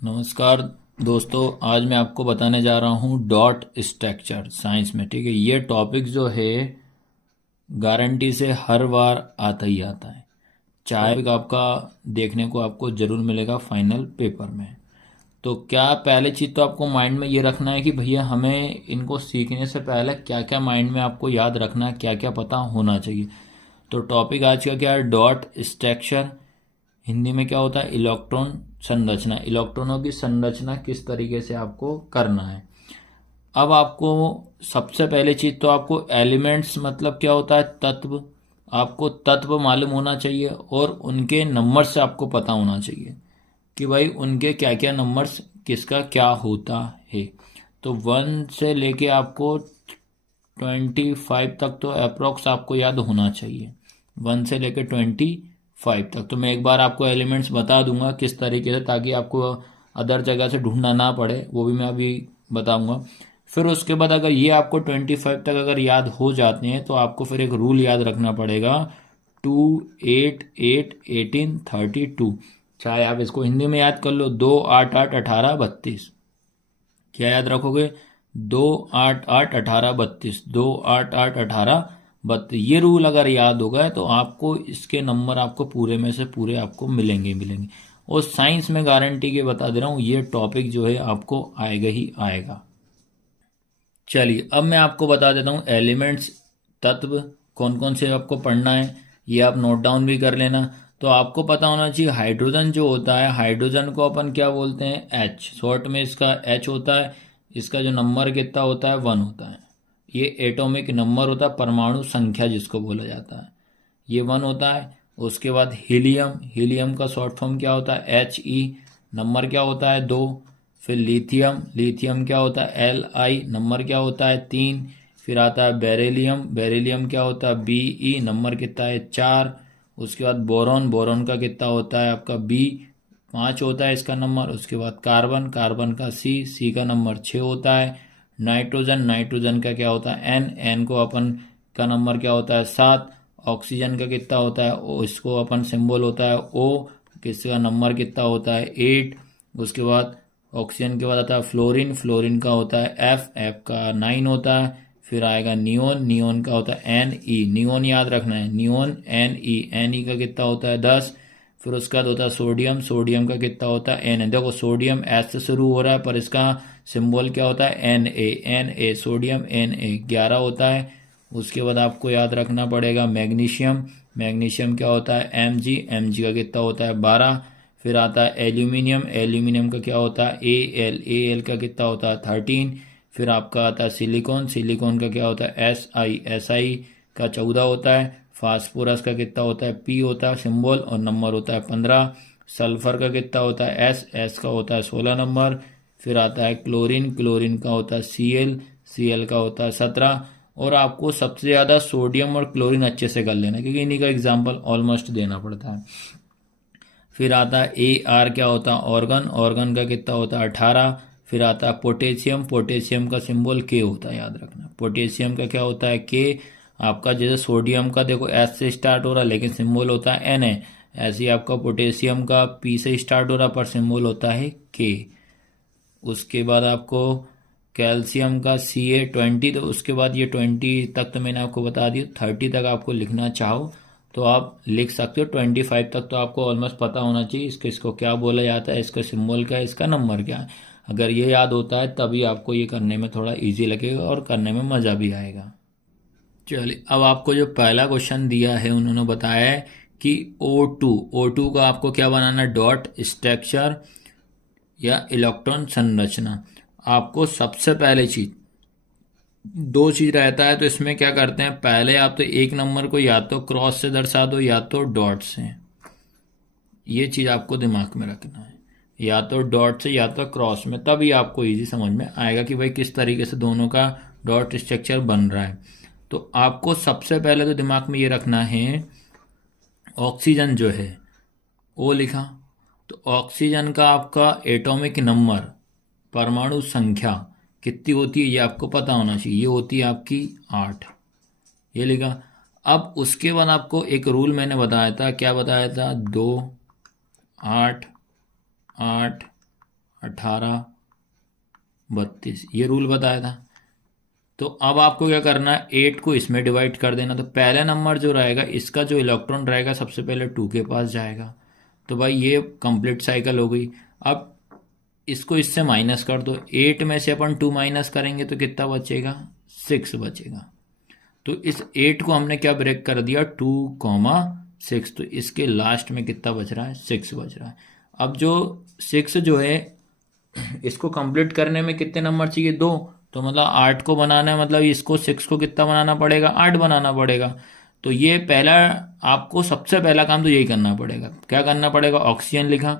नमस्कार दोस्तों, आज मैं आपको बताने जा रहा हूँ डॉट स्ट्रक्चर साइंस में। ठीक है, ये टॉपिक जो है गारंटी से हर बार आता ही आता है। चाहे आपका देखने को आपको जरूर मिलेगा फाइनल पेपर में। तो क्या पहले चीज़ तो आपको माइंड में ये रखना है कि भैया हमें इनको सीखने से पहले क्या क्या माइंड में आपको याद रखना है, क्या क्या पता होना चाहिए। तो टॉपिक आज का क्या है? Dot structure. हिंदी में क्या होता है? इलेक्ट्रॉन संरचना। इलेक्ट्रॉनों की संरचना किस तरीके से आपको करना है। अब आपको सबसे पहले चीज तो आपको एलिमेंट्स मतलब क्या होता है? तत्व। आपको तत्व मालूम होना चाहिए और उनके नंबर्स आपको पता होना चाहिए कि भाई उनके क्या क्या नंबर्स किसका क्या होता है। तो 1 से लेके आपको 25 तक तो अप्रोक्स आपको याद होना चाहिए। 1 से लेके 25 तक। तो मैं एक बार आपको एलिमेंट्स बता दूंगा किस तरीके से, ताकि आपको अदर जगह से ढूंढना ना पड़े, वो भी मैं अभी बताऊंगा। फिर उसके बाद अगर ये आपको 25 तक अगर याद हो जाते हैं तो आपको फिर एक रूल याद रखना पड़ेगा। 2 8 8 18 32। चाहे आप इसको हिंदी में याद कर लो, 2 8 8 18 32। क्या याद रखोगे? 2 8 8 18 32। 2 8 8 18 32। ये रूल अगर याद हो गए तो आपको इसके नंबर आपको पूरे में से पूरे आपको मिलेंगे मिलेंगे। और साइंस में गारंटी के बता दे रहा हूँ, ये टॉपिक जो है आपको आएगा ही आएगा। चलिए अब मैं आपको बता देता हूँ एलिमेंट्स, तत्व कौन कौन से आपको पढ़ना है। ये आप नोट डाउन भी कर लेना। तो आपको पता होना चाहिए हाइड्रोजन जो होता है, हाइड्रोजन को अपन क्या बोलते हैं? एच। शॉर्ट में इसका एच होता है। इसका जो नंबर कितना होता है? 1 होता है। ये एटॉमिक नंबर होता है, परमाणु संख्या जिसको बोला जाता है, ये 1 होता है। उसके बाद हीलियम, हीलियम का शॉर्ट फॉर्म क्या होता है? He। नंबर क्या होता है? 2। फिर लिथियम, लिथियम क्या होता है? Li। नंबर क्या होता है? 3। फिर आता है बेरिलियम, बेरिलियम क्या होता है? Be। नंबर कितना है? 4। उसके बाद बोरॉन, बोरॉन का कितना होता है आपका? B। 5 होता है इसका नंबर। उसके बाद कार्बन, कार्बन का C का नंबर 6 होता है। नाइट्रोजन, नाइट्रोजन का क्या होता है? N को अपन का नंबर क्या होता है? 7। ऑक्सीजन का कितना होता है? ओ, इसको अपन सिंबल होता है O। किसका नंबर कितना होता है? 8। उसके बाद ऑक्सीजन के बाद आता है फ्लोरीन, फ्लोरीन का होता है F का 9 होता है। फिर आएगा नियोन, नियोन का होता है Ne। नियोन याद रखना है, नियोन Ne का कितना होता है? 10। फिर उसका बाद होता है सोडियम, सोडियम का कितना होता है? Na। देखो सोडियम S से शुरू हो रहा है पर इसका सिंबल क्या होता है? Na, सोडियम Na 11 होता है। उसके बाद आपको याद रखना पड़ेगा मैग्नीशियम, मैग्नीशियम क्या होता है? Mg का कितना होता है? 12। फिर आता है एल्यूमिनियम, एल्यूमिनियम का क्या होता है? Al का कितना होता है? 13। फिर आपका आता है सिलिकॉन, सिलिकॉन का क्या होता है? Si का 14 होता है। फास्फोरस का कितना होता है? P होता है सिंबल और नंबर होता है 15। सल्फर का कितना होता है? S का होता है 16 नंबर। फिर आता है क्लोरीन, क्लोरीन का होता है Cl का होता है 17। और आपको सबसे ज़्यादा सोडियम और क्लोरीन अच्छे से कर लेना, क्योंकि इन्हीं का एग्जाम्पल ऑलमोस्ट देना पड़ता है। फिर आता है Ar, क्या होता है? ऑर्गन, ऑर्गन का कितना होता है? 18। फिर आता है पोटेशियम, पोटेशियम का सिंबल K होता है, याद रखना। पोटेशियम का क्या होता है? K। आपका जैसे सोडियम का देखो S से स्टार्ट हो रहा है लेकिन सिंबल होता है Na, ऐसे ही आपका पोटेशियम का P से स्टार्ट हो रहा पर सिंबल होता है K। उसके बाद आपको कैल्शियम का Ca 20। तो उसके बाद ये 20 तक तो मैंने आपको बता दिया। 30 तक आपको लिखना चाहो तो आप लिख सकते हो। 25 तक तो आपको ऑलमोस्ट पता होना चाहिए इसको इसको क्या बोला जाता है, इसका सिंबल क्या है, इसका नंबर क्या है। अगर ये याद होता है तभी आपको ये करने में थोड़ा इजी लगेगा और करने में मज़ा भी आएगा। चलिए अब आपको जो पहला क्वेश्चन दिया है उन्होंने बताया है कि O2 का आपको क्या बनाना है? डॉट स्ट्रक्चर या इलेक्ट्रॉन संरचना। आपको सबसे पहले चीज, दो चीज रहता है तो इसमें क्या करते हैं, पहले आप तो एक नंबर को या तो क्रॉस से दर्शा दो या तो डॉट से। ये चीज आपको दिमाग में रखना है, या तो डॉट से या तो क्रॉस में, तभी आपको इजी समझ में आएगा कि भाई किस तरीके से दोनों का डॉट स्ट्रक्चर बन रहा है। तो आपको सबसे पहले तो दिमाग में ये रखना है, ऑक्सीजन जो है वो लिखा, तो ऑक्सीजन का आपका एटॉमिक नंबर, परमाणु संख्या कितनी होती है ये आपको पता होना चाहिए। ये होती है आपकी 8। ये लिखा। अब उसके बाद आपको एक रूल मैंने बताया था, क्या बताया था? 2 8 8 18, 32, ये रूल बताया था। तो अब आपको क्या करना है, 8 को इसमें डिवाइड कर देना। तो पहला नंबर जो रहेगा इसका जो इलेक्ट्रॉन रहेगा सबसे पहले 2 के पास जाएगा। तो भाई ये कंप्लीट साइकिल हो गई। अब इसको इससे माइनस कर दो, 8 में से अपन 2 माइनस करेंगे तो कितना बचेगा, 6 बचेगा। तो इस 8 को हमने क्या ब्रेक कर दिया, 2,6। तो इसके लास्ट में कितना बच रहा है, 6 बच रहा है। अब जो 6 जो है इसको कंप्लीट करने में कितने नंबर चाहिए, 2। तो मतलब 8 को बनाना है, मतलब इसको 6 को कितना बनाना पड़ेगा, 8 बनाना पड़ेगा। तो ये पहला, आपको सबसे पहला काम तो यही करना पड़ेगा। क्या करना पड़ेगा, ऑक्सीजन लिखा,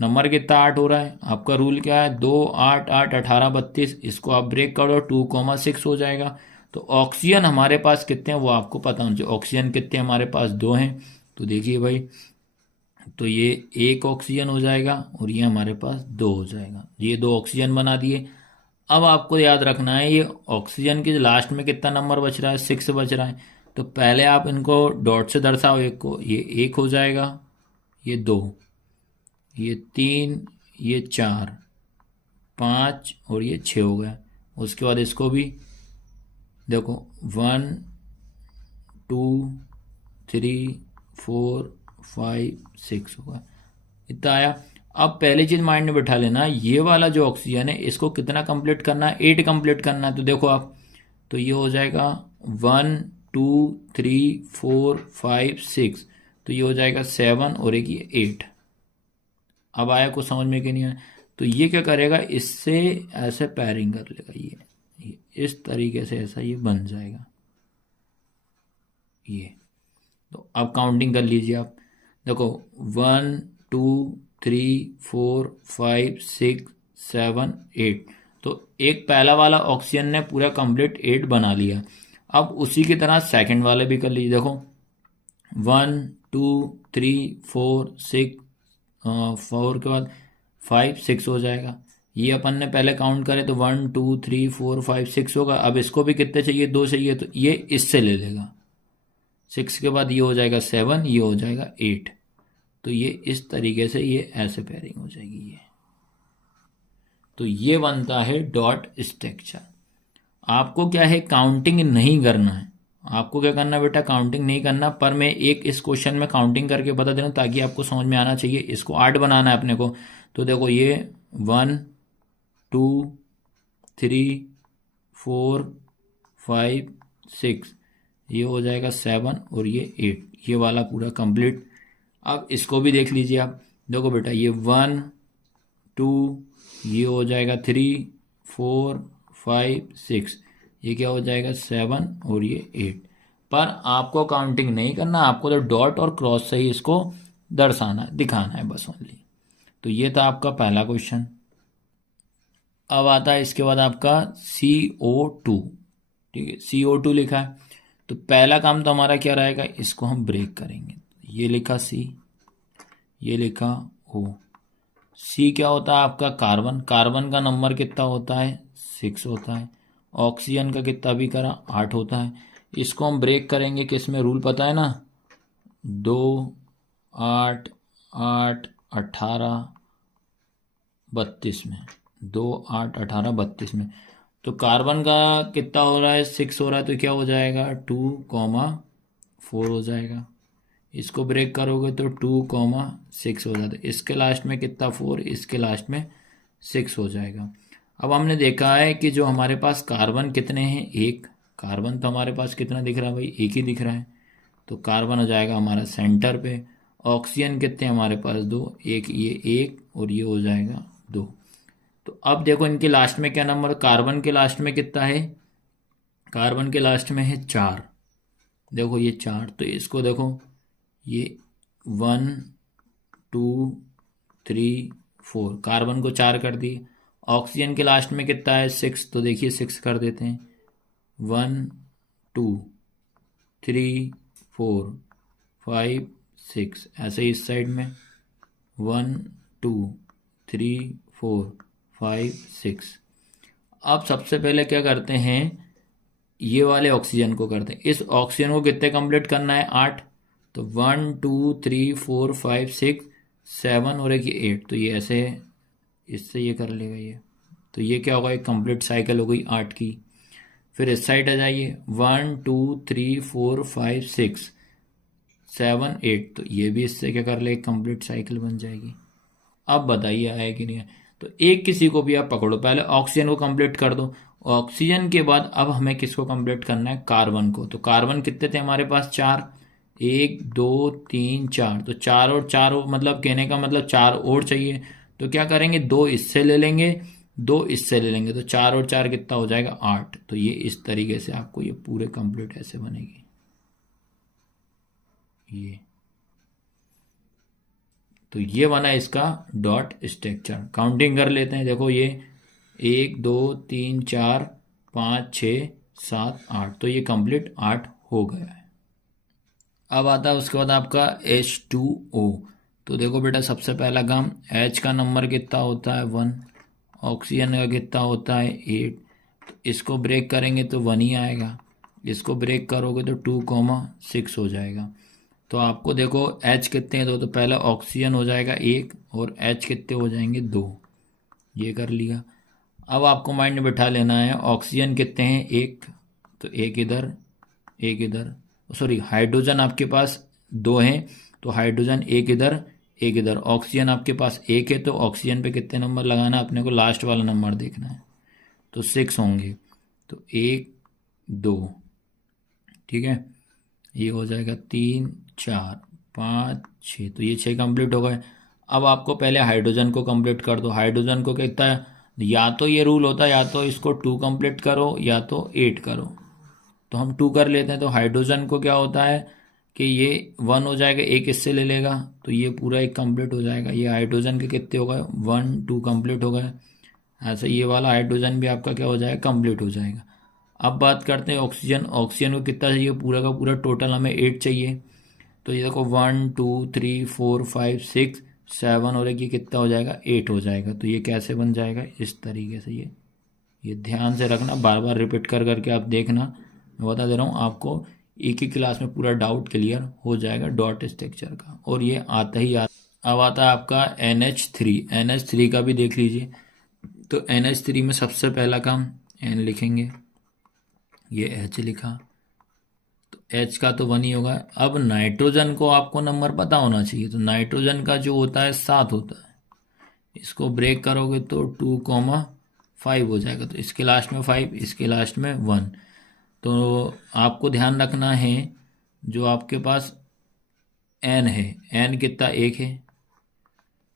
नंबर कितना 8 हो रहा है, आपका रूल क्या है, 2, 8, 8, 18, 32। इसको आप ब्रेक कर दो, 2,6 हो जाएगा। तो ऑक्सीजन हमारे पास कितने हैं वो आपको पता होना चाहिए। ऑक्सीजन कितने हमारे पास, 2 हैं। तो देखिए भाई, तो ये 1 ऑक्सीजन हो जाएगा और ये हमारे पास 2 हो जाएगा। ये 2 ऑक्सीजन बना दिए। अब आपको याद रखना है ये ऑक्सीजन के लास्ट में कितना नंबर बच रहा है, 6 बच रहा है। तो पहले आप इनको डॉट से दर्शाओ, एक को, ये 1 हो जाएगा, ये 2, ये 3, ये 4, 5 और ये 6 हो गया। उसके बाद इसको भी देखो, 1, 2, 3, 4, 5, 6 होगा, इतना आया। अब पहली चीज माइंड में बैठा लेना, ये वाला जो ऑक्सीजन है इसको कितना कंप्लीट करना है, 8 कंप्लीट करना है। तो देखो आप, तो ये हो जाएगा 1, 2, 3, 4, 5, 6। तो ये हो जाएगा 7 और एक ये 8। अब आया कुछ समझ में कि नहीं आया। तो ये क्या करेगा, इससे ऐसे पैरिंग कर लेगा, ये इस तरीके से ऐसा ये बन जाएगा ये। तो अब काउंटिंग कर लीजिए आप, देखो 1, 2, 3, 4, 5, 6, 7, 8। तो एक पहला वाला ऑक्सीजन ने पूरा कंप्लीट 8 बना लिया। अब उसी की तरह सेकंड वाले भी कर लीजिए, देखो 1, 2, 3, 4, 6, 4 के बाद 5, 6 हो जाएगा। ये अपन ने पहले काउंट करे तो 1, 2, 3, 4, 5, 6 होगा। अब इसको भी कितने चाहिए, 2 चाहिए, तो ये इससे ले लेगा। 6 के बाद ये हो जाएगा 7, ये हो जाएगा 8। तो ये इस तरीके से ये ऐसे पेयरिंग हो जाएगी ये। तो ये बनता है डॉट स्ट्रक्चर। आपको क्या है, काउंटिंग नहीं करना है। आपको क्या करना है बेटा, काउंटिंग नहीं करना। पर मैं एक इस क्वेश्चन में काउंटिंग करके बता दे रहा हूँ ताकि आपको समझ में आना चाहिए। इसको 8 बनाना है अपने को। तो देखो ये 1, 2, 3, 4, 5, 6, ये हो जाएगा 7 और ये 8, ये वाला पूरा कंप्लीट। अब इसको भी देख लीजिए आप, देखो बेटा ये 1, 2, ये हो जाएगा 3, 4, 5, 6, ये क्या हो जाएगा 7 और ये 8। पर आपको काउंटिंग नहीं करना, आपको तो डॉट और क्रॉस से ही इसको दर्शाना दिखाना है बस ओनली। तो ये था आपका पहला क्वेश्चन। अब आता है इसके बाद आपका CO2। ठीक है, CO2 लिखा है। तो पहला काम तो हमारा क्या रहेगा, इसको हम ब्रेक करेंगे। ये लिखा C, ये लिखा O। C क्या होता है आपका कार्बन। कार्बन का नंबर कितना होता है, 6 होता है। ऑक्सीजन का कितना भी करा, 8 होता है। इसको हम ब्रेक करेंगे किसमें, रूल पता है ना, 2, 8, 8, 18, 32 में, 2, 8, 18, 32 में। तो कार्बन का कितना हो रहा है, 6 हो रहा है। तो क्या हो जाएगा, 2,4 हो जाएगा। इसको ब्रेक करोगे तो 2,6 हो जाता है। इसके लास्ट में कितना, 4, इसके लास्ट में 6 हो जाएगा। अब हमने देखा है कि जो हमारे पास कार्बन कितने हैं, 1। कार्बन तो हमारे पास कितना दिख रहा है भाई, 1 ही दिख रहा है। तो कार्बन हो जाएगा हमारा सेंटर पे। ऑक्सीजन कितने हैं हमारे पास, 2, 1, ये 1 और ये हो जाएगा 2। तो अब देखो इनके लास्ट में क्या नंबर, कार्बन के लास्ट में कितना है, कार्बन के लास्ट में है 4। देखो ये 4, तो इसको देखो ये 1, 2, 3, 4, कार्बन को 4 कर दिए। ऑक्सीजन के लास्ट में कितना है, 6। तो देखिए 6 कर देते हैं, 1, 2, 3, 4, 5, 6। ऐसे ही इस साइड में 1, 2, 3, 4, 5, 6। अब सबसे पहले क्या करते हैं, ये वाले ऑक्सीजन को करते हैं। इस ऑक्सीजन को कितने कंप्लीट करना है, 8। तो 1, 2, 3, 4, 5, 6, 7 और एक ये 8। तो ये ऐसे इससे ये कर लेगा ये, तो ये क्या होगा, एक कंप्लीट साइकिल हो गई 8 की। फिर इस साइड आ जाइए, 1 2 3 4 5 6 7 8, तो ये भी इससे क्या कर ले, एक कंप्लीट साइकिल बन जाएगी। अब बताइए आया कि नहीं है। तो एक किसी को भी आप पकड़ो, पहले ऑक्सीजन को कंप्लीट कर दो, ऑक्सीजन के बाद अब हमें किसको कंप्लीट करना है, कार्बन को। तो कार्बन कितने थे हमारे पास, 4, 1 2 3 4, तो 4 और 4 मतलब कहने का मतलब 4 और चाहिए। तो क्या करेंगे, 2 इससे ले लेंगे, 2 इससे ले लेंगे, तो 4 और 4 कितना हो जाएगा, 8। तो ये इस तरीके से आपको ये पूरे कंप्लीट ऐसे बनेगी ये। तो ये बना इसका डॉट स्ट्रक्चर। काउंटिंग कर लेते हैं, देखो ये 1 2 3 4 5 6 7 8, तो ये कंप्लीट 8 हो गया है। अब आता है उसके बाद आपका H2O। तो देखो बेटा, सबसे पहला काम, H का नंबर कितना होता है 1, ऑक्सीजन का कितना होता है 8, तो इसको ब्रेक करेंगे तो 1 ही आएगा, इसको ब्रेक करोगे तो 2,6 हो जाएगा। तो आपको देखो H कितने हैं, दो, तो पहला ऑक्सीजन हो जाएगा 1 और H कितने हो जाएंगे 2, ये कर लिया। अब आपको माइंड में बिठा लेना है ऑक्सीजन कितने हैं 1, तो एक इधर एक इधर, सॉरी हाइड्रोजन आपके पास 2 हैं, तो हाइड्रोजन एक इधर एक इधर। ऑक्सीजन आपके पास 1 है, तो ऑक्सीजन पे कितने नंबर लगाना है अपने को, लास्ट वाला नंबर देखना है, तो 6 होंगे, तो 1 2, ठीक है, ये हो जाएगा 3 4 5 6, तो ये 6 कंप्लीट हो गए। अब आपको पहले हाइड्रोजन को कंप्लीट कर दो। हाइड्रोजन को कितना है, या तो ये रूल होता है या तो इसको 2 कंप्लीट करो या तो 8 करो, तो हम 2 कर लेते हैं। तो हाइड्रोजन को क्या होता है कि ये 1 हो जाएगा, एक इससे ले लेगा, तो ये पूरा एक कंप्लीट हो जाएगा। ये हाइड्रोजन के कितने हो गए, 1 2 कंप्लीट हो गए। ऐसे ये वाला हाइड्रोजन भी आपका क्या हो जाएगा, कंप्लीट हो जाएगा। अब बात करते हैं ऑक्सीजन। ऑक्सीजन को कितना चाहिए, पूरा का पूरा टोटल हमें 8 चाहिए। तो ये देखो 1 2 3 4 5 6 7 और एक ये कितना हो जाएगा, 8 हो जाएगा। तो ये कैसे बन जाएगा, इस तरीके से। ये ध्यान से रखना, बार बार रिपीट कर करके आप देखना, मैं बता दे रहा हूँ आपको, एक ही क्लास में पूरा डाउट क्लियर हो जाएगा डॉट स्ट्रक्चर का। और ये आता ही आता। अब आता है आपका NH3। NH3 का भी देख लीजिए। तो NH3 में सबसे पहला काम, N लिखेंगे, ये H लिखा, तो H का तो 1 ही होगा। अब नाइट्रोजन को आपको नंबर पता होना चाहिए, तो नाइट्रोजन का जो होता है 7 होता है, इसको ब्रेक करोगे तो 2,5 हो जाएगा, तो इसके लास्ट में 5, इसके लास्ट में 1। तो आपको ध्यान रखना है, जो आपके पास N है, N कितना 1 है।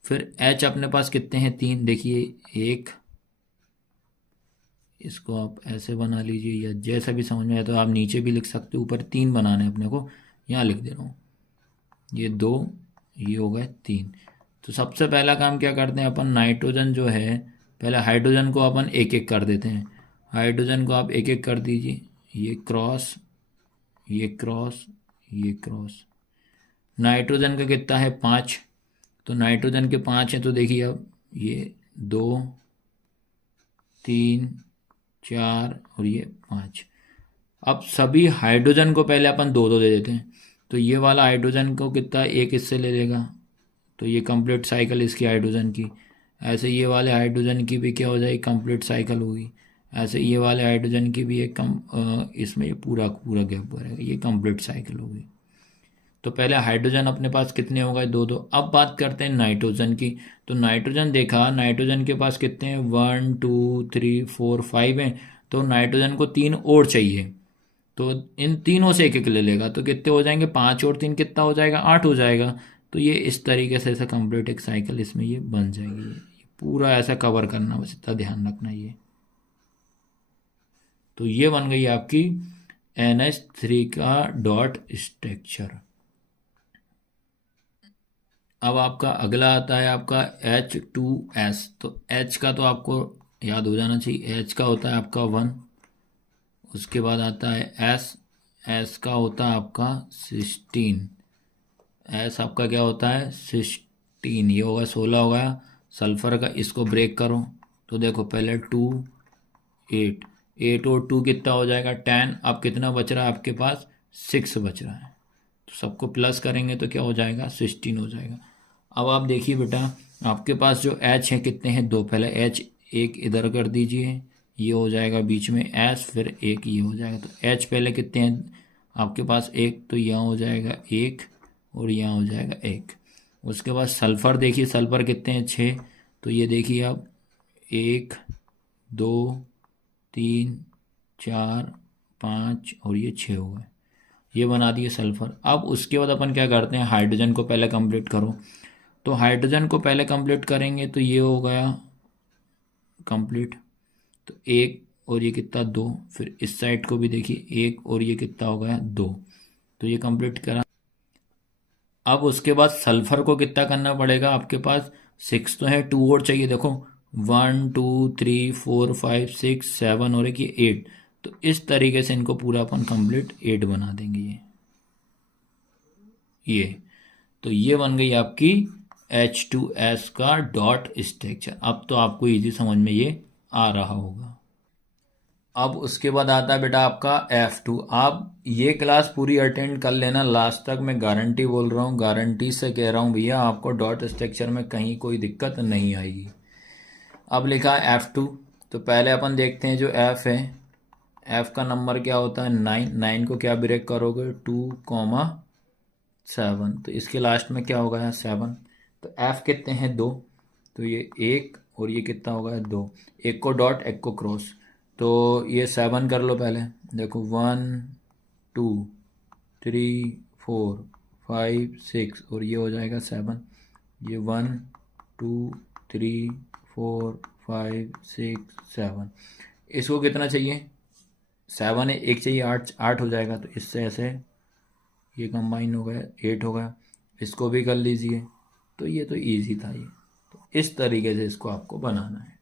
फिर H अपने पास कितने हैं 3, देखिए 1, इसको आप ऐसे बना लीजिए या जैसा भी समझ में आए, तो आप नीचे भी लिख सकते हो, ऊपर 3 बनाने हैं अपने को, यहाँ लिख दे रहा हूँ, ये 2, ये हो गए 3। तो सबसे पहला काम क्या करते हैं अपन, नाइट्रोजन जो है, पहले हाइड्रोजन को अपन एक एक कर देते हैं। हाइड्रोजन को आप एक एक कर दीजिए, ये क्रॉस, ये क्रॉस, ये क्रॉस। नाइट्रोजन का कितना है 5, तो नाइट्रोजन के 5 हैं, तो देखिए अब ये 2 3 4 और ये 5। अब सभी हाइड्रोजन को पहले अपन 2 2 दे देते हैं, तो ये वाला हाइड्रोजन को कितना, एक इससे ले लेगा, तो ये कंप्लीट साइकिल इसकी हाइड्रोजन की। ऐसे ये वाले हाइड्रोजन की भी क्या हो जाएगी, कंप्लीट साइकिल होगी। ऐसे ये वाले हाइड्रोजन की भी एक इसमें ये पूरा पूरा गैप भरेगा, ये कंप्लीट साइकिल होगी। तो पहले हाइड्रोजन अपने पास कितने हो गए, 2 2। अब बात करते हैं नाइट्रोजन की। तो नाइट्रोजन देखा, नाइट्रोजन के पास कितने हैं, 1 2 3 4 5 हैं, तो नाइट्रोजन को 3 और चाहिए, तो इन तीनों से एक एक ले लेगा, तो कितने हो जाएंगे, 5 और 3 कितना हो जाएगा, 8 हो जाएगा। तो ये इस तरीके से ऐसा कंप्लीट एक साइकिल इसमें ये बन जाएगी। ये पूरा ऐसा कवर करना, बस इतना ध्यान रखना ये। तो ये बन गई आपकी NH3 का डॉट स्ट्रक्चर। अब आपका अगला आता है आपका H2S। तो H का तो आपको याद हो जाना चाहिए, H का होता है आपका 1। उसके बाद आता है S, S का होता है आपका 16। S आपका क्या होता है 16, ये होगा 16 होगा सल्फर का। इसको ब्रेक करो तो देखो पहले 2 8, 8 और 2 कितना हो जाएगा 10। अब कितना बच रहा है आपके पास, 6 बच रहा है, तो सबको प्लस करेंगे तो क्या हो जाएगा 16 हो जाएगा। अब आप देखिए बेटा, आपके पास जो एच है कितने हैं, दो। पहले एच एक इधर कर दीजिए, ये हो जाएगा बीच में एस, फिर एक ये हो जाएगा। तो एच पहले कितने हैं आपके पास, एक, तो यहाँ हो जाएगा एक और यहाँ हो जाएगा एक। उसके बाद सल्फर देखिए, सल्फर कितने हैं, छः। तो ये देखिए आप, एक, दो, तीन, चार, पाँच और ये छः हो गए। ये बना दिए सल्फर। अब उसके बाद अपन क्या करते हैं, हाइड्रोजन को पहले कंप्लीट करो। तो हाइड्रोजन को पहले कंप्लीट करेंगे तो ये हो गया कंप्लीट। तो एक और ये कितना, दो। फिर इस साइड को भी देखिए, एक और ये कितना हो गया, दो। तो ये कंप्लीट करा। अब उसके बाद सल्फर को कितना करना पड़ेगा, आपके पास सिक्स तो है, टू और चाहिए। देखो, one, two, three, four, five, six, seven और एक ये एट। तो इस तरीके से इनको पूरा अपन कंप्लीट एट बना देंगे। ये तो ये बन गई आपकी H2S का डॉट स्ट्रक्चर। अब तो आपको इजी समझ में ये आ रहा होगा। अब उसके बाद आता है बेटा आपका F2। आप ये क्लास पूरी अटेंड कर लेना लास्ट तक, मैं गारंटी बोल रहा हूँ, गारंटी से कह रहा हूँ भैया, आपको डॉट स्ट्रक्चर में कहीं कोई दिक्कत नहीं आएगी। अब लिखा है F2, तो पहले अपन देखते हैं जो F है, F का नंबर क्या होता है, 9। 9 को क्या ब्रेक करोगे, 2,7। तो इसके लास्ट में क्या होगा, 7। तो F कितने हैं, दो। तो ये एक और ये कितना होगा, दो। एक को डॉट, एक को क्रॉस। तो ये 7 कर लो पहले। देखो, 1, 2, 3, 4, 5, 6 और ये हो जाएगा 7। ये 1, 2, 3, 4, 5, 6, 7। इसको कितना चाहिए, 7 है, एक चाहिए, 8। 8 हो जाएगा। तो इससे ऐसे ये कंबाइन हो गया, 8 हो गया। इसको भी कर लीजिए। तो ये तो इजी था ये। तो इस तरीके से इसको आपको बनाना है।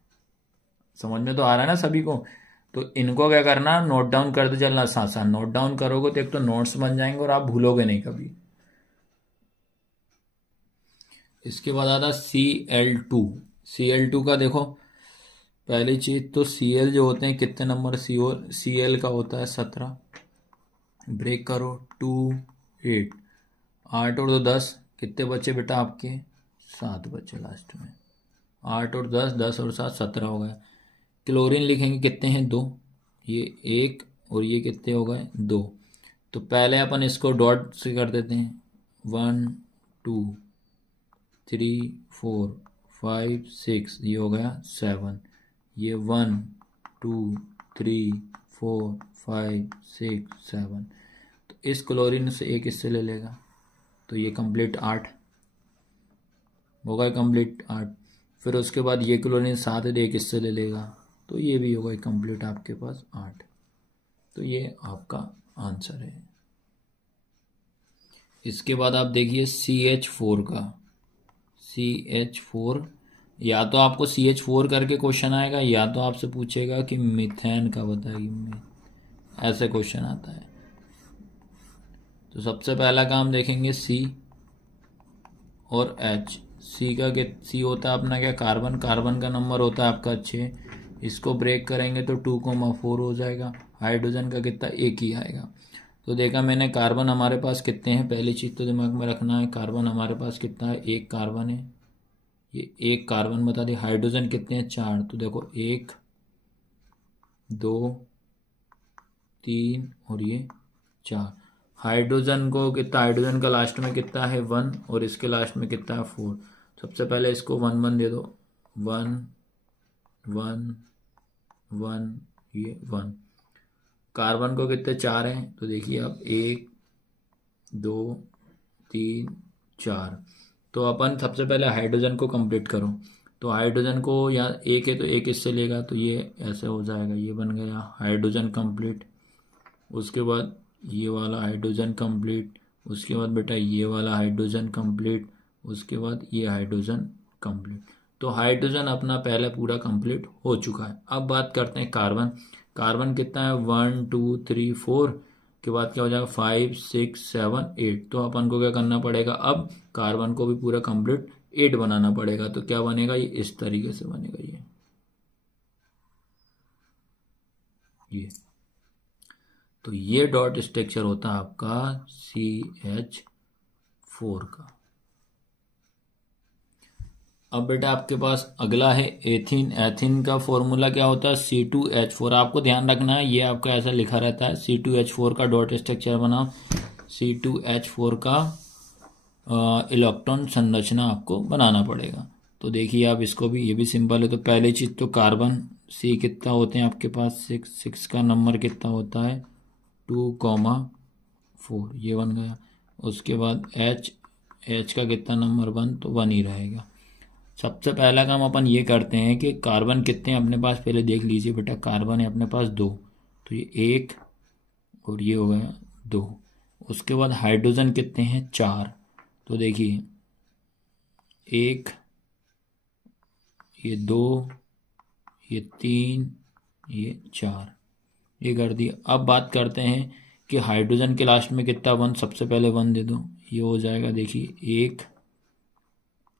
समझ में तो आ रहा है ना सभी को। तो इनको क्या करना, नोट डाउन करते चलना साथ साथ। नोट डाउन करोगे तो एक तो नोट्स बन जाएंगे और आप भूलोगे नहीं कभी। इसके बाद आता Cl2। Cl2 का देखो, पहली चीज तो Cl जो होते हैं कितने नंबर, Cl का होता है 17। ब्रेक करो, 2, 8। 8 और 2 10, कितने बचे बेटा आपके, 7 बचे लास्ट में। 8 और 10, 10 और 7, 17 हो गए। क्लोरीन लिखेंगे, कितने हैं, दो। ये एक और ये कितने हो गए, दो। तो पहले अपन इसको डॉट से कर देते हैं, 1, 2, 3, 4, 5, 6, ये हो गया 7। ये 1, 2, 3, 4, 5, 6, 7। तो इस क्लोरीन से एक इससे ले लेगा। तो ये कंप्लीट 8 हो गए, कंप्लीट 8। फिर उसके बाद ये क्लोरीन 7 है, एक इससे ले लेगा। तो ये भी होगा कंप्लीट आपके पास 8। तो ये आपका आंसर है। इसके बाद आप देखिए CH4 का। CH4, या तो आपको CH4 करके क्वेश्चन आएगा, या तो आपसे पूछेगा कि मीथेन का बताइए, ऐसे क्वेश्चन आता है। तो सबसे पहला काम देखेंगे C और H। C होता है अपना क्या, कार्बन। कार्बन का नंबर होता है आपका 6। इसको ब्रेक करेंगे तो 2,4 हो जाएगा। हाइड्रोजन का कितना, एक ही आएगा। तो देखा मैंने, कार्बन हमारे पास कितने हैं, पहली चीज़ तो दिमाग में रखना है, कार्बन हमारे पास कितना है, एक कार्बन है। ये एक कार्बन बता दिया। हाइड्रोजन कितने हैं, 4। तो देखो, 1, 2, 3 और ये 4। हाइड्रोजन को कितना, हाइड्रोजन का लास्ट में कितना है, 1 और इसके लास्ट में कितना है, 4। सबसे पहले इसको 1 1 दे दो, 1 1 1, ये 1। कार्बन को कितने, 4 हैं। तो देखिए आप, 1, 2, 3, 4। तो अपन सबसे पहले हाइड्रोजन को कंप्लीट करो। तो हाइड्रोजन को यहाँ एक है तो एक इससे लेगा, तो ये ऐसे हो जाएगा। ये बन गया हाइड्रोजन कंप्लीट। उसके बाद ये वाला हाइड्रोजन कंप्लीट। उसके बाद बेटा ये वाला हाइड्रोजन कंप्लीट। उसके बाद ये हाइड्रोजन कंप्लीट। तो हाइड्रोजन अपना पहले पूरा कंप्लीट हो चुका है। अब बात करते हैं कार्बन। कार्बन कितना है, 1, 2, 3, 4 के बाद क्या हो जाएगा, 5, 6, 7, 8। तो अपन को क्या करना पड़ेगा, अब कार्बन को भी पूरा कंप्लीट 8 बनाना पड़ेगा। तो क्या बनेगा, ये इस तरीके से बनेगा। ये तो ये डॉट स्ट्रक्चर होता है आपका CH4 का। अब बेटा आपके पास अगला है एथीन। एथीन का फॉर्मूला क्या होता है? C2H4। आपको ध्यान रखना है, ये आपका ऐसा लिखा रहता है, C2H4 का डॉट स्ट्रक्चर बनाओ, C2H4 का इलेक्ट्रॉन संरचना आपको बनाना पड़ेगा। तो देखिए आप इसको भी, ये भी सिंपल है। तो पहली चीज़ तो कार्बन C कितना होते हैं आपके पास? 6 का नंबर कितना होता है? 2,4, ये बन गया। उसके बाद H का कितना नंबर? 1, तो 1 ही रहेगा। सबसे पहला काम अपन ये करते हैं कि कार्बन कितने हैं अपने पास पहले देख लीजिए बेटा। कार्बन है अपने पास 2, तो ये 1 और ये हो गया 2। उसके बाद हाइड्रोजन कितने हैं? 4। तो देखिए 1, ये 2, ये 3, ये 4, ये कर दिया। अब बात करते हैं कि हाइड्रोजन के लास्ट में कितना? 1। सबसे पहले 1 दे दो, ये हो जाएगा। देखिए 1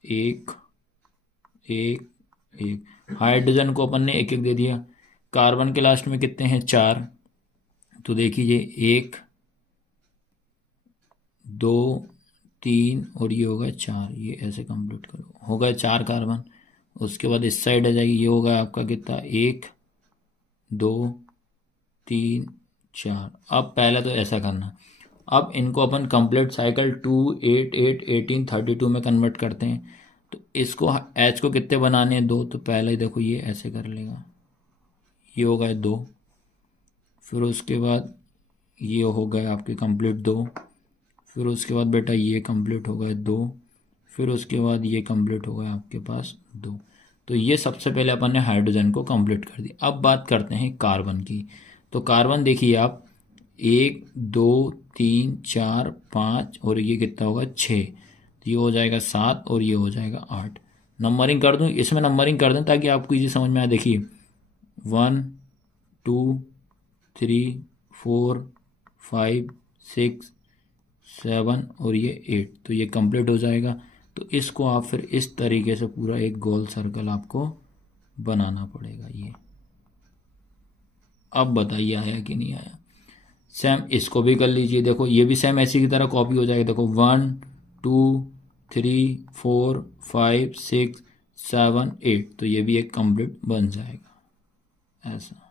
1 1 1। हाइड्रोजन को अपन ने 1 1 दे दिया। कार्बन के लास्ट में कितने हैं? 4। तो देखिए 1 2 3 और ये होगा 4, ये ऐसे कंप्लीट करो, हो गए 4 कार्बन। उसके बाद इस साइड आ जाएगी, ये होगा आपका कितना? 1 2 3 4। अब पहले तो ऐसा करना। अब इनको अपन कंप्लीट साइकिल 2 8 8 18 32 में कन्वर्ट करते हैं। तो इसको H को कितने बनाने हैं? 2। तो पहले देखो ये ऐसे कर लेगा, ये हो गए 2। फिर उसके बाद ये हो गए आपके कंप्लीट 2। फिर उसके बाद बेटा ये कंप्लीट हो गए 2। फिर उसके बाद ये कंप्लीट हो गया आपके पास 2। तो ये सबसे पहले अपन ने हाइड्रोजन को कंप्लीट कर दिया। अब बात करते हैं कार्बन की। तो कार्बन देखिए आप, 1 2 3 4 5 और ये कितना होगा? 6। तो ये हो जाएगा 7 और ये हो जाएगा 8। नंबरिंग कर दूं, इसमें नंबरिंग कर दें ताकि आपको इजी समझ में आए। देखिए 1 2 3 4 5 6 7 और ये 8। तो ये कंप्लीट हो जाएगा। तो इसको आप फिर इस तरीके से पूरा एक गोल सर्कल आपको बनाना पड़ेगा। ये अब बताइए आया कि नहीं आया? सेम इसको भी कर लीजिए। देखो ये भी सेम ऐसी की तरह कॉपी हो जाएगा। देखो 1 2 3 4 5 6 7 8। तो ये भी एक कंप्लीट बन जाएगा ऐसा।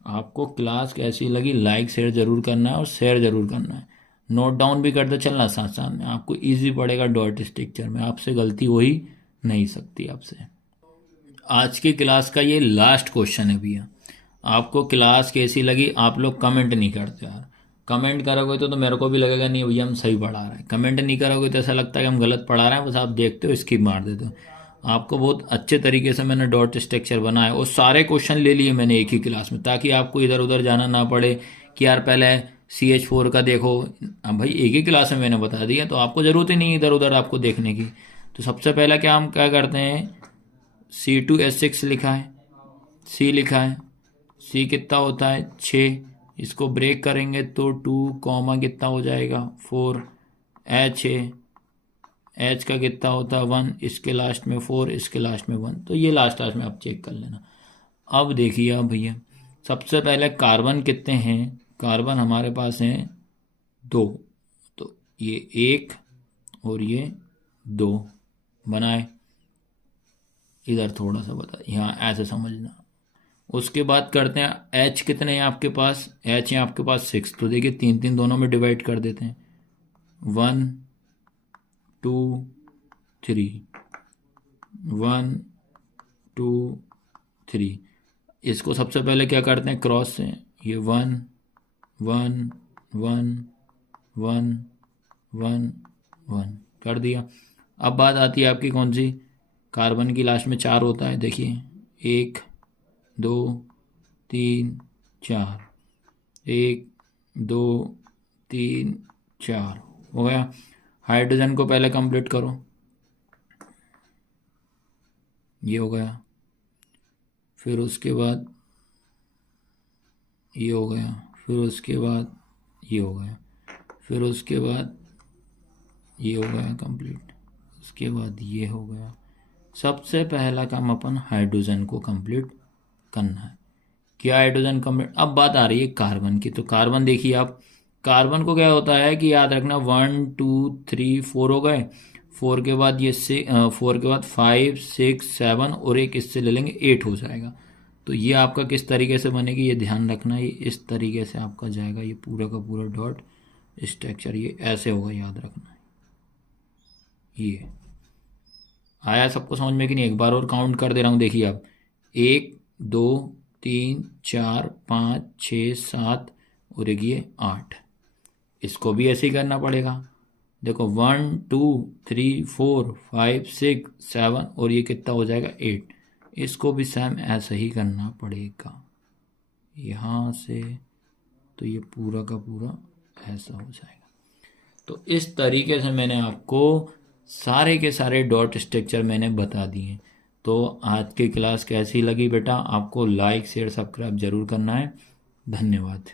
आपको क्लास कैसी लगी लाइक शेयर जरूर करना है और शेयर जरूर करना है। नोट डाउन भी करते चलना साथ साथ में, आपको इजी पड़ेगा। डॉट स्ट्रक्चर में आपसे गलती हो ही नहीं सकती आपसे। आज की क्लास का ये लास्ट क्वेश्चन है भैया। आपको क्लास कैसी लगी? आप लोग कमेंट नहीं करते यार। कमेंट करोगे तो मेरे को भी लगेगा नहीं भैया हम सही पढ़ा रहे हैं। कमेंट नहीं करोगे तो ऐसा लगता है कि हम गलत पढ़ा रहे हैं, बस आप देखते हो स्किप मार देते हो। आपको बहुत अच्छे तरीके से मैंने डॉट स्ट्रक्चर बनाया और सारे क्वेश्चन ले लिए मैंने एक ही क्लास में, ताकि आपको इधर उधर जाना ना पड़े कि यार पहले CH4 का देखो। अब भाई एक ही क्लास में मैंने बता दिया, तो आपको ज़रूरत ही नहीं इधर उधर आपको देखने की। तो सबसे पहला क्या हम क्या करते हैं? C2H6 लिखा है, C लिखा है, C कितना होता है? 6। इसको ब्रेक करेंगे तो 2 कॉमा कितना हो जाएगा? 4। H है, H का कितना होता है? 1। इसके लास्ट में 4, इसके लास्ट में 1। तो ये लास्ट में आप चेक कर लेना। अब देखिए आप भैया, सबसे पहले कार्बन कितने हैं? कार्बन हमारे पास हैं 2। तो ये 1 और ये 2 बनाए। इधर थोड़ा सा बता, यहाँ ऐसे समझना। उसके बाद करते हैं H कितने हैं आपके पास? H है आपके पास 6। तो देखिए 3 3 दोनों में डिवाइड कर देते हैं। 1 2 3 1 2 3। इसको सबसे पहले क्या करते हैं? क्रॉस से ये 1 1 1 1 1 1 कर दिया। अब बात आती है आपकी कौन सी? कार्बन की लास्ट में 4 होता है। देखिए 1 2 3 4, 1 2 3 4 हो गया। हाइड्रोजन को पहले कंप्लीट करो, ये हो गया। फिर उसके बाद ये हो गया। फिर उसके बाद ये हो गया। फिर उसके बाद ये हो गया कंप्लीट। उसके बाद ये हो गया। सबसे पहला काम अपन हाइड्रोजन को कंप्लीट करना है। क्या हाइड्रोजन कंप्लीट? अब बात आ रही है कार्बन की। तो कार्बन देखिए आप, कार्बन को क्या होता है कि याद रखना 1 2 3 4 हो गए, 4 के बाद ये 4 के बाद 5 6 7 और एक इससे ले लेंगे 8 हो जाएगा। तो ये आपका किस तरीके से बनेगी ये ध्यान रखना, ये इस तरीके से आपका जाएगा, ये पूरा का पूरा डॉट स्ट्रक्चर ये ऐसे होगा, याद रखना। ये आया सबको समझ में कि नहीं? एक बार और काउंट कर दे रहा हूँ, देखिए आप 1 2 3 4 5 6 7 और एक ये 8, इसको भी ऐसे ही करना पड़ेगा। देखो 1 2 3 4 5 6 7 और ये कितना हो जाएगा 8, इसको भी सेम ऐसा ही करना पड़ेगा यहाँ से, तो ये पूरा का पूरा ऐसा हो जाएगा। तो इस तरीके से मैंने आपको सारे के सारे डॉट स्ट्रक्चर मैंने बता दिए। तो आज की क्लास कैसी लगी बेटा? आपको लाइक शेयर सब्सक्राइब जरूर करना है। धन्यवाद।